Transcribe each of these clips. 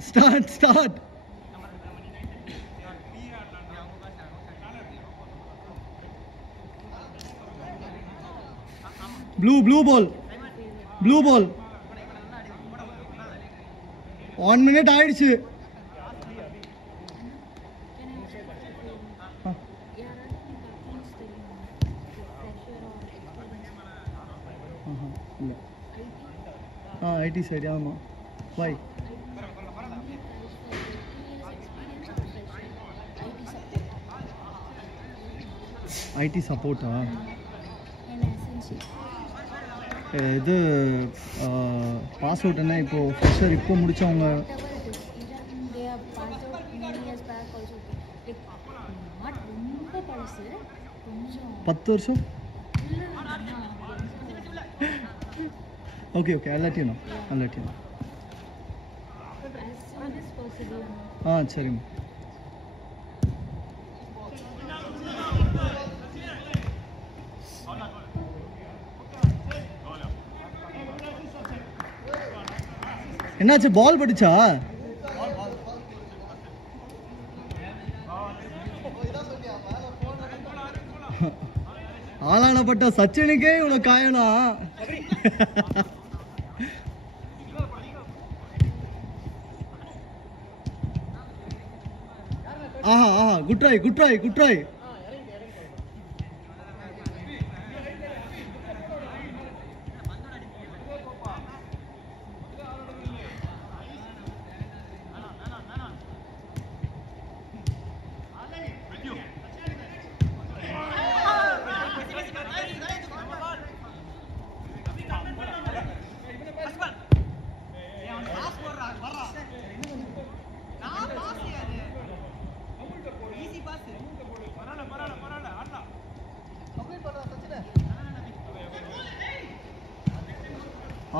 Start. Blue ball. 1 minute ஆயிடுச்சு. IT side ஆமா. Why? IT support இது பாஸ் அவுட்னா இப்போ ஃப்ரெஷர் இப்போ முடிச்சவங்க 10 வருஷம். Okay, I'll let you know. சரிம்மா. என்னாச்சு பால் பட்டுச்சா? ஆளானப்பட்ட சச்சினுக்கே இவ்வளவு காயனா? ஆஹா குட் ட்ரை.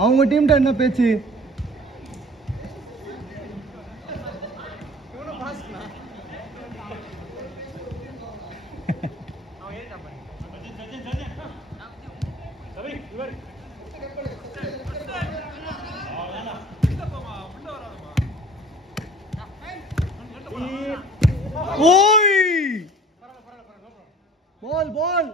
அவங்க டீம்ட்ட என்ன பேச்சு? ஓய் பால்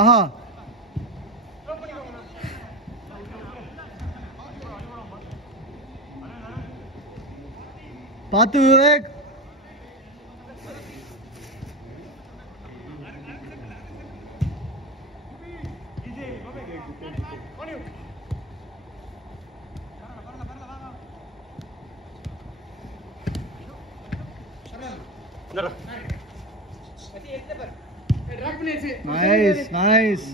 ஆஹா பார்த்து Vivek. Nice.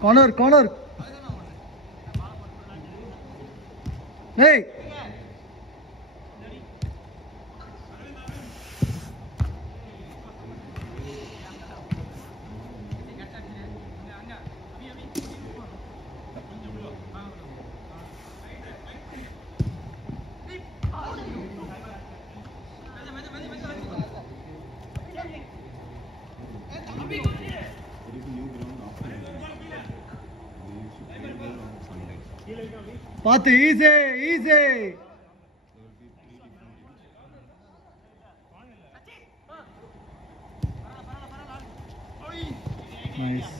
Corner. Hey. Patu, easy. Nice.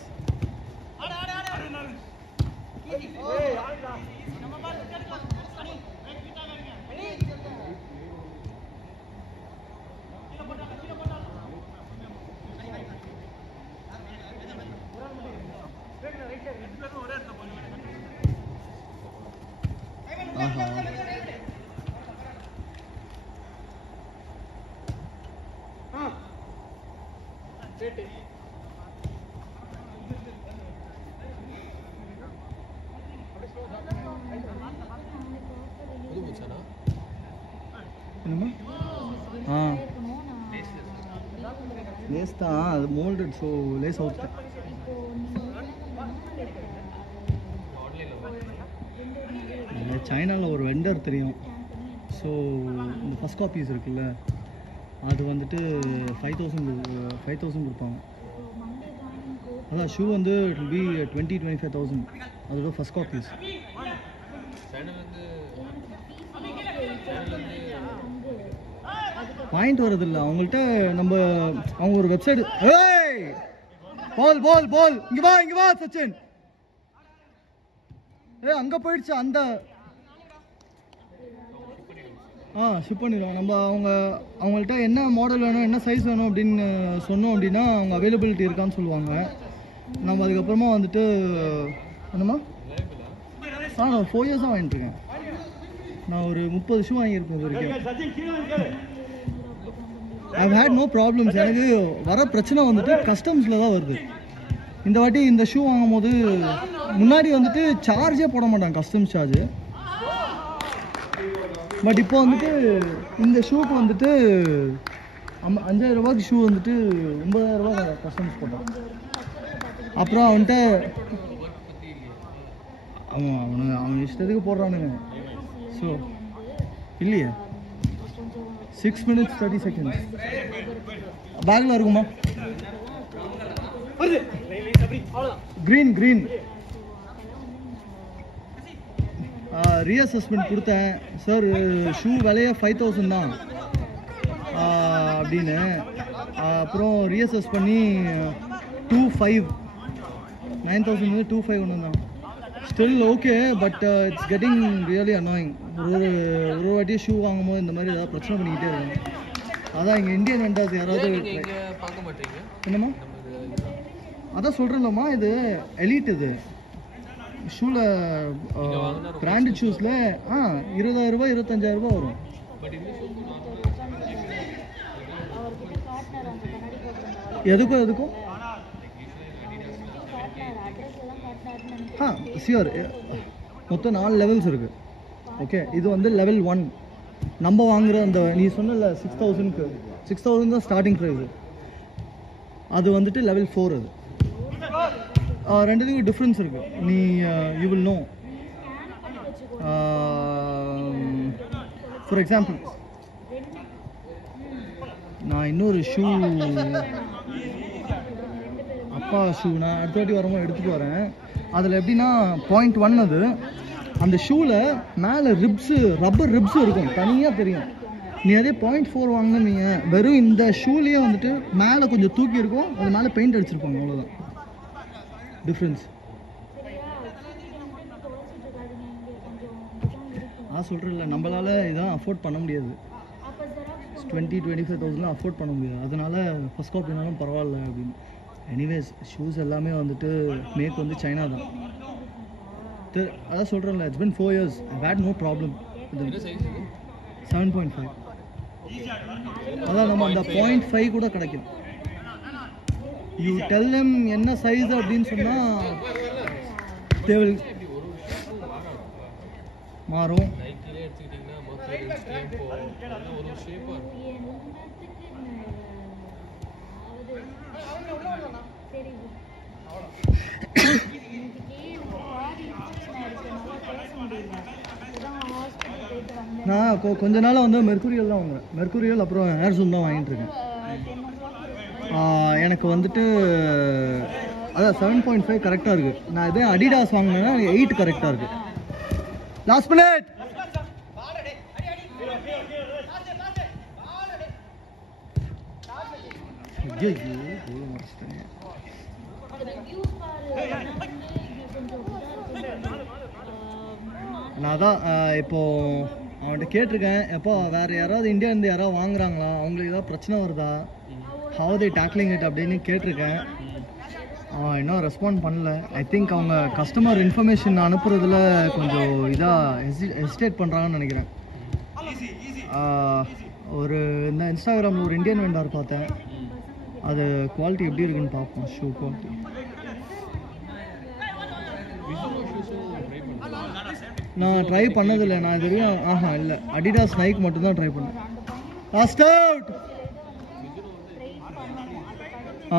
என்னம்மா லேஸ் தான் அது மோல்டட், ஸோ லேஸ் அவுட்டேன். சைனாவில் ஒரு வெண்டர் தெரியும். ஸோ இந்த ஃபஸ்ட் காப்பீஸ் இருக்குல்ல, அது வந்துட்டு 5,000 கொடுப்பாங்க. அதான் ஷூ வந்து இட் வில் பி 20-25,000. அதோட ஃபஸ்ட் காப்பீஸ். பாயிண்ட் வரதில்லை அவங்கள்ட்ட. அவங்க ஒரு வெப்சைட். ஏய் பால் பால் பால், இங்கே வா சச்சின். அங்கே போயிடுச்சு அந்த. ஷிப் பண்ணிடுவோம் நம்ம. அவங்கள்ட்ட என்ன மாடல் வேணும், என்ன சைஸ் வேணும் அப்படின்னு சொன்னோம் அப்படின்னா அவங்க அவைலபிலிட்டி இருக்கான்னு சொல்லுவாங்க. நம்ம அதுக்கப்புறமா வந்துட்டு என்னம்மா நான் 4 இயர்ஸாக வாங்கிட்டுருக்கேன். நான் ஒரு 30 ஷூ வாங்கியிருக்கேன் இது வரைக்கும். ஐ ஹேட் நோ ப்ராப்ளம்ஸ். எனக்கு வர பிரச்சனை வந்துட்டு கஸ்டம்ஸில் தான் வருது. இந்த வாட்டி இந்த ஷூ வாங்கும் போது முன்னாடி வந்துட்டு சார்ஜே போட மாட்டாங்க, கஸ்டம்ஸ் சார்ஜ். பட் இப்போ வந்துட்டு இந்த ஷூக்கு வந்துட்டு 5,000 ரூபாய்க்கு ஷூ வந்துட்டு 9,000 ரூபா கஸ்டம்ஸ் போட்டான். அப்புறம் அவன் இஷ்டத்துக்கு போடுறானுங்க. ஸோ இல்லையே 6 minutes 30 seconds பேக்கில் இருக்குமா? க்ரீன் ரீஅசஸ்மெண்ட் கொடுத்தேன். சார் ஷூ விலையே 5,000 தான் அப்படின்னு. அப்புறம் ரீஅசஸ் பண்ணி 2,500 9,000 2,500 ஒன்று தான். Still okay, but it's getting really annoying. ஒரு வாட்டி ஷூ வாங்கும்போது இந்த மாதிரி ஏதாவது பிரச்சனை பண்ணிக்கிட்டே இருக்கேன். அதான் இங்கே இந்தியன் வெண்டர்ஸ் யாராவது என்னம்மா அதான் சொல்கிறேன்லம்மா, இது எலிட். இது ஷூவில் பிராண்டட் ஷூஸில் 20,000 ரூபா 25,000 ரூபா வரும். எதுக்கும் சியூர். மொத்தம் 4 லெவல்ஸ் இருக்குது. ஓகே, இது வந்து லெவல் 1. நம்ம வாங்குகிற அந்த நீ சொன்னல 6,000 தான் ஸ்டார்டிங் ப்ரைஸு. அது வந்துட்டு லெவல் 4. அது ரெண்டுத்துக்கும் டிஃப்ரென்ஸ் இருக்குது. நீ you will know. For example நான் இன்னொரு ஷூ, அப்பா ஷூ நான் அடுத்த வாட்டி வரும்போது எடுத்துகிட்டு வரேன். அதில் எப்படின்னா 0.1 அது. அந்த ஷூவில் மேலே ரப்பர் ரிப்ஸு இருக்கும், தனியாக தெரியும். நீ அதே 0.4 வாங்கினு நீங்கள் வெறும் இந்த ஷூலேயே வந்துட்டு மேலே கொஞ்சம் தூக்கி இருக்கும், அது மேலே பெயிண்ட் அடிச்சிருப்பாங்க, அவ்வளோதான் டிஃப்ரென்ஸ். சொல்கிறேன்ல, நம்மளால் இதான் அஃபோர்ட் பண்ண முடியாது. 20-25,000 அஃபோர்ட் பண்ண முடியாது. அதனால் ஃபஸ்ட் காப்பினாலும் பரவாயில்ல அப்படின்னு. எனிவேஸ் ஷூஸ் எல்லாமே வந்துட்டு மேக் வந்து சைனா தான். அதான் சொல்கிறேன்ல, it's been 4 years. I had no problem. 7.5. அதான் நம்ம அந்த 0.5 கூட கிடைக்கும். யூ டெல் தெம் என்ன சைஸ் அப்படின்னு சொன்னால் தே வில் மாறும். நான் கொஞ்ச நாளாக வந்து மெர்க்குரியல் தான் வாங்குறேன். மெர்க்குரியல் அப்புறம் ஏர்சூன் தான் வாங்கிட்டு இருக்கேன். எனக்கு வந்துட்டு அதான் 7.5 கரெக்டாக இருக்குது. நான் இதே அடிடாஸ் வாங்கினேன்னா 8 கரெக்டாக இருக்குது. Last minute. நான் தான் இப்போது அவன்கிட்ட கேட்டிருக்கேன், எப்போ வேறு யாராவது இந்தியாவிலேருந்து யாராவது வாங்குறாங்களா, அவங்களுக்கு ஏதாவது பிரச்சனை வருதா, ஹவ் தே டேக்லிங் இட் அப்படின்னு கேட்டிருக்கேன். இன்னும் ரெஸ்பாண்ட் பண்ணல. ஐ திங்க் அவங்க கஸ்டமர் இன்ஃபர்மேஷன் அனுப்புறதுல கொஞ்சம் இதாக ஹெசிடேட் பண்ணுறாங்கன்னு நினைக்கிறேன். இந்த இன்ஸ்டாகிராமில் ஒரு இந்தியன் வெண்டார் பார்த்தேன். அது குவாலிட்டி எப்படி இருக்குன்னு பார்ப்போம். ஷூ குவாலிட்டி நான் ட்ரை பண்ணதில்லை. நான் இது வரையும் இல்லை. அடிடாஸ் நைக் மட்டும்தான் ட்ரை பண்ணேன். Last out. ஆ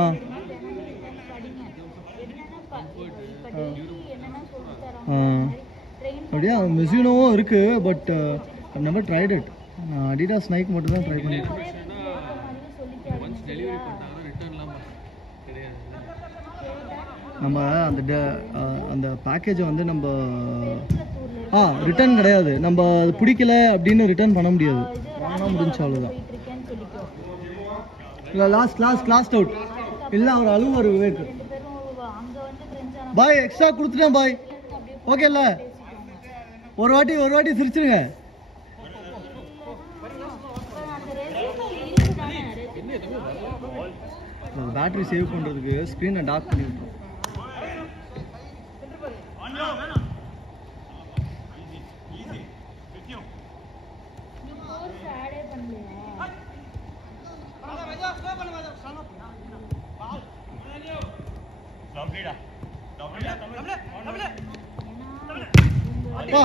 அப்படியே மிஸ்யூனோவும் இருக்குது. But I never tried it. நான் அடிடாஸ் நைக் மட்டும் தான் ட்ரை பண்ணியிருக்கேன். நம்ம அந்த பேக்கேஜை வந்து நம்ம ரிட்டர்ன் கிடையாது. நம்ம அது பிடிக்கல அப்படின்னு ரிட்டர்ன் பண்ண முடியாது. வாங்கினா முடிஞ்சு அவ்வளோதான். இல்லை லாஸ்ட் அவுட். இல்லை அவர் அழுவார் விவேக். பாய் எக்ஸ்ட்ரா கொடுத்துட்டேன் பாய். ஓகேல்ல, ஒரு வாட்டி சிரிச்சிருங்க. பேட்டரி சேவ் பண்ணுறதுக்கு ஸ்க்ரீனை டார்க் பண்ணி விட்டுரும். அப்பா